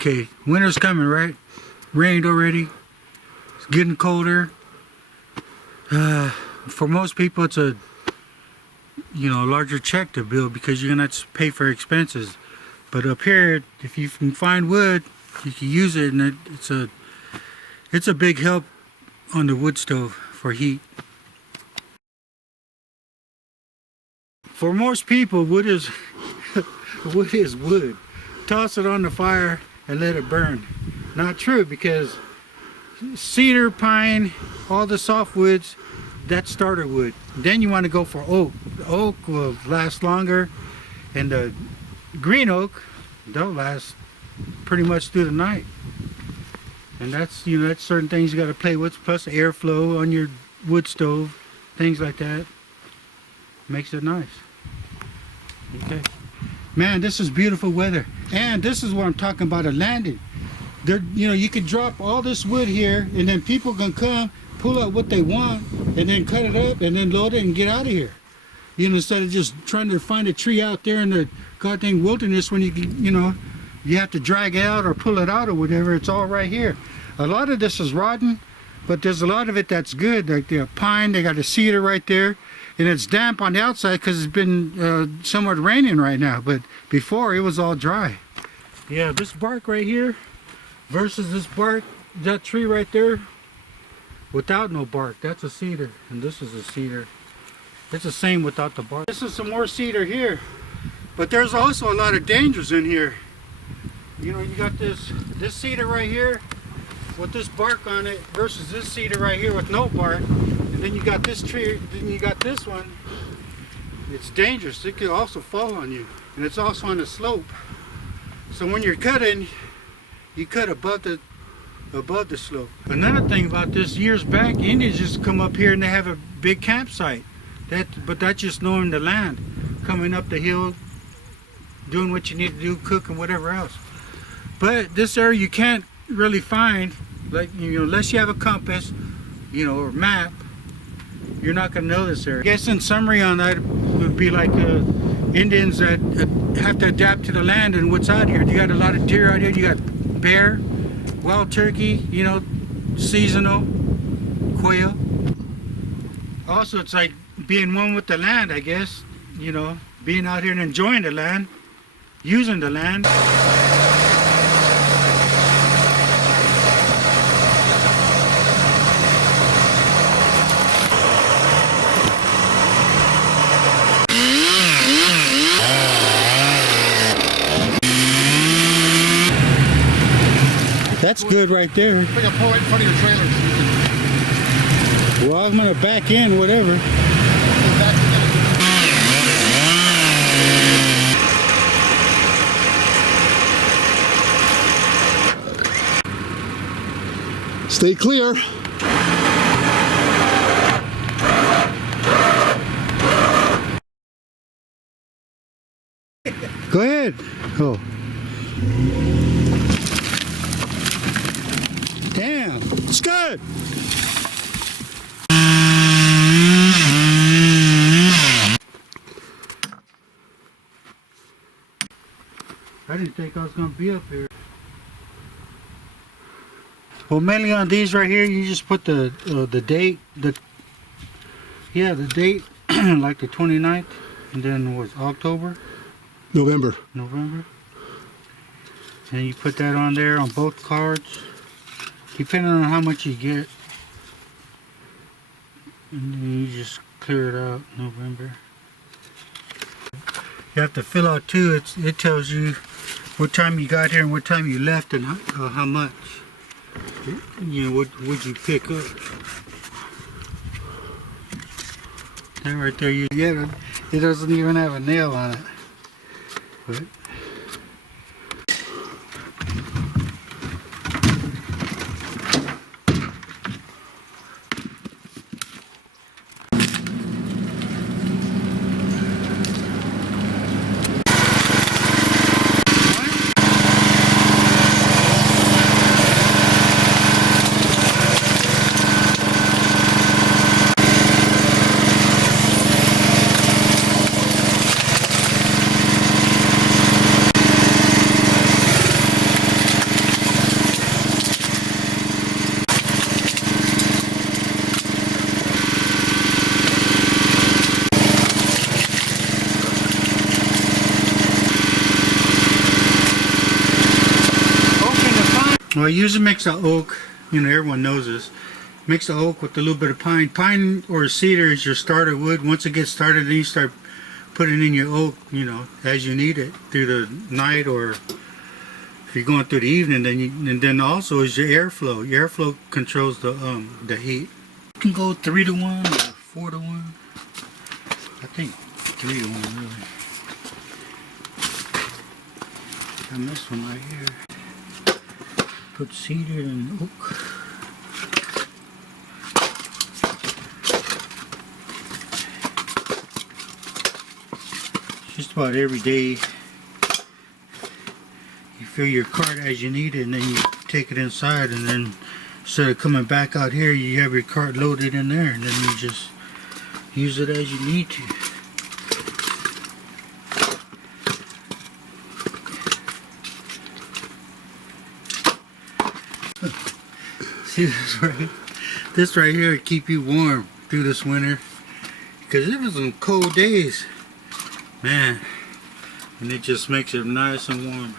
Okay, winter's coming, right? Rained already. It's getting colder. For most people, it's a larger check to build because you're gonna have to pay for expenses. But up here, if you can find wood, you can use it, and it's a big help on the wood stove for heat. For most people, wood is wood. Toss it on the fire and let it burn. Not true, because cedar, pine, all the softwoods, that's starter wood. Then you want to go for oak. The oak will last longer, and the green oak, they'll last pretty much through the night. And that's certain things you got to play with, plus airflow on your wood stove, things like that. Makes it nice. Okay. Man, this is beautiful weather. And this is what I'm talking about, a landing. There, you could drop all this wood here, and then people can come, pull out what they want, and then cut it up, and then load it and get out of here. Instead of just trying to find a tree out there in the goddamn wilderness when you have to drag it out or pull it out or whatever. It's all right here. A lot of this is rotten, but there's a lot of it that's good. Like the pine, they got a cedar right there, and it's damp on the outside because it's been somewhat raining right now. But before, it was all dry. Yeah, this bark right here versus this bark, that tree right there, without no bark, that's a cedar, and this is a cedar. It's the same without the bark. This is some more cedar here, but there's also a lot of dangers in here. You got this cedar right here with this bark on it versus this cedar right here with no bark, and then you got this tree, then you got this one. It's dangerous. It could also fall on you, and it's also on a slope. So when you're cutting, you cut above the slope. Another thing about this, years back, Indians just come up here and they have a big campsite. But that's just knowing the land, coming up the hill, doing what you need to do, cook and whatever else. But this area you can't really find, like, unless you have a compass, or map, you're not going to know this area. I guess in summary on that would be like Indians that have to adapt to the land and what's out here. You got a lot of deer out here, you got bear, wild turkey, seasonal, quail. Also, it's like being one with the land, I guess, being out here and enjoying the land, using the land. That's good right there. I think I'll pull right in front of your trailer. Well, I'm gonna back in, whatever. Stay clear. Go ahead. Oh. Damn, it's good. I didn't think I was going to be up here. Well, mainly on these right here, you just put the date, the date, like the 29th, and then it was October? November. And you put that on there on both cards, depending on how much you get. And then you just clear it out, November. You have to fill out too, it tells you what time you got here and what time you left and how much. What would you pick up? That right there, it doesn't even have a nail on it. But Well, I usually mix the oak. You know, everyone knows this. Mix the oak with a little bit of pine. Pine or cedar is your starter wood. Once it gets started, then you start putting in your oak, you know, as you need it through the night, or if you're going through the evening, then and then also is your airflow. Your airflow controls the heat. You can go 3 to 1 or 4 to 1. I think 3 to 1 really. And this one right here. Put cedar and oak. Just about every day you fill your cart as you need it, and then you take it inside, and then instead of coming back out here, you have your cart loaded in there, and then you just use it as you need to. See this right here will keep you warm through this winter, because it was some cold days, man, and it just makes it nice and warm.